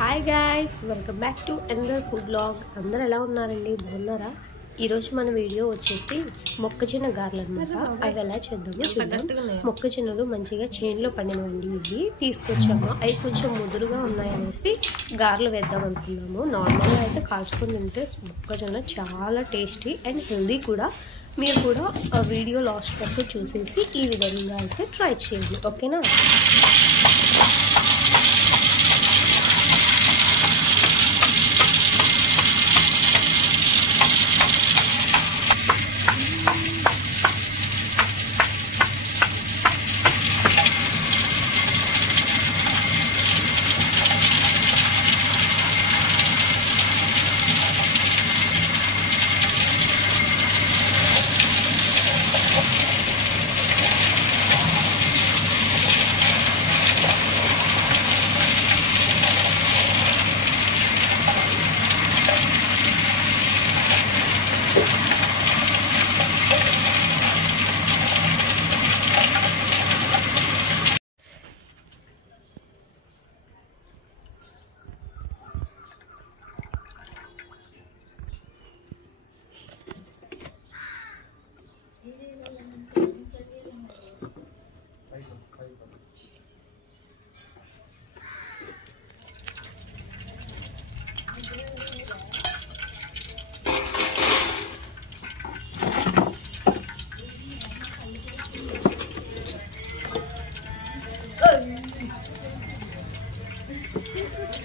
Hi guys, welcome back to another food blog. అందరూ ఎలా ఉన్నారండి? బాగున్నారా? ఈరోజు మన వీడియో వచ్చేసి మొక్కజొన్న గారెలు అనమాట. అవి ఎలా చేద్దామో చూద్దాం. మొక్కజొన్నలు మంచిగా చేనులో పండినవండి. ఇవి తీసుకొచ్చాము. అవి కొంచెం ముదురుగా ఉన్నాయనేసి గారెలు వేద్దాం అనుకున్నాము. నార్మల్గా అయితే కాల్చుకొని తింటే మొక్కజొన్న చాలా టేస్టీ అండ్ హెల్దీ కూడా. మీరు కూడా ఆ వీడియో లాస్ట్ వరకు చూసేసి ఈ విధంగా అయితే ట్రై చేయండి, ఓకేనా?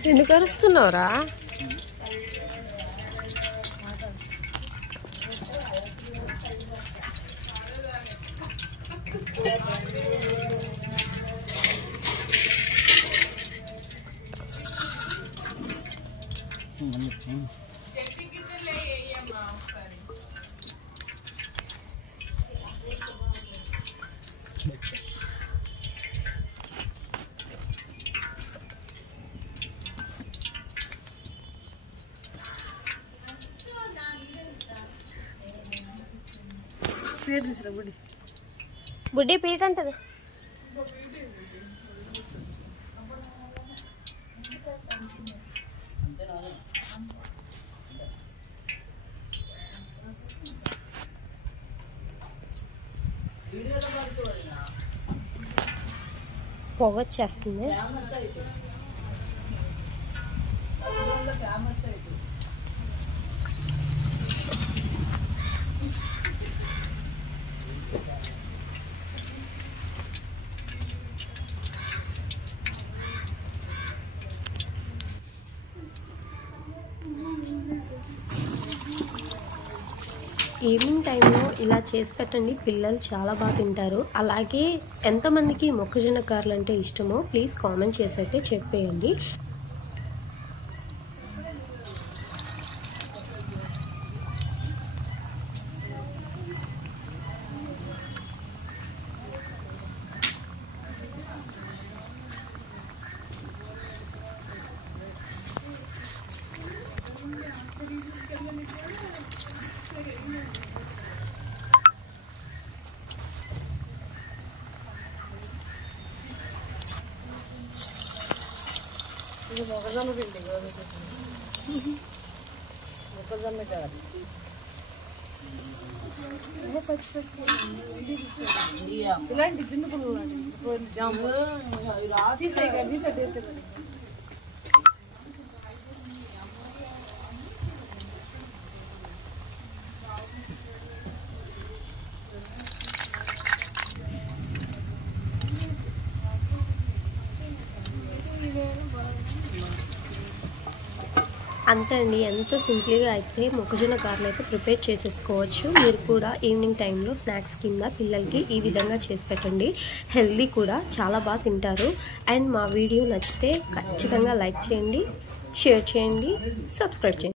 ఎందుకు అరుస్తున్నావురా? బుడ్డి పీట అంటది. పొగ వచ్చేస్తుంది. ఈవినింగ్ టైంలో ఇలా చేసి పెట్టండి, పిల్లలు చాలా బాగా తింటారు. అలాగే ఎంతమందికి మొక్కజొన్న గారెలు అంటే ఇష్టమో ప్లీజ్ కామెంట్ చేసి అయితే చెప్పేయండి. ఇలాంటి చిన్న పువ్వులు అంతే అండి, ఎంతో సింపుల్గా అయితే మొక్కజొన్న గారెలు అయితే ప్రిపేర్ చేసేసుకోవచ్చు. మీరు కూడా ఈవినింగ్ టైంలో స్నాక్స్ కింద పిల్లలకి ఈ విధంగా చేసి పెట్టండి. హెల్దీ కూడా, చాలా బాగా తింటారు. అండ్ మా వీడియో నచ్చితే ఖచ్చితంగా లైక్ చేయండి, షేర్ చేయండి, సబ్స్క్రైబ్ చేయండి.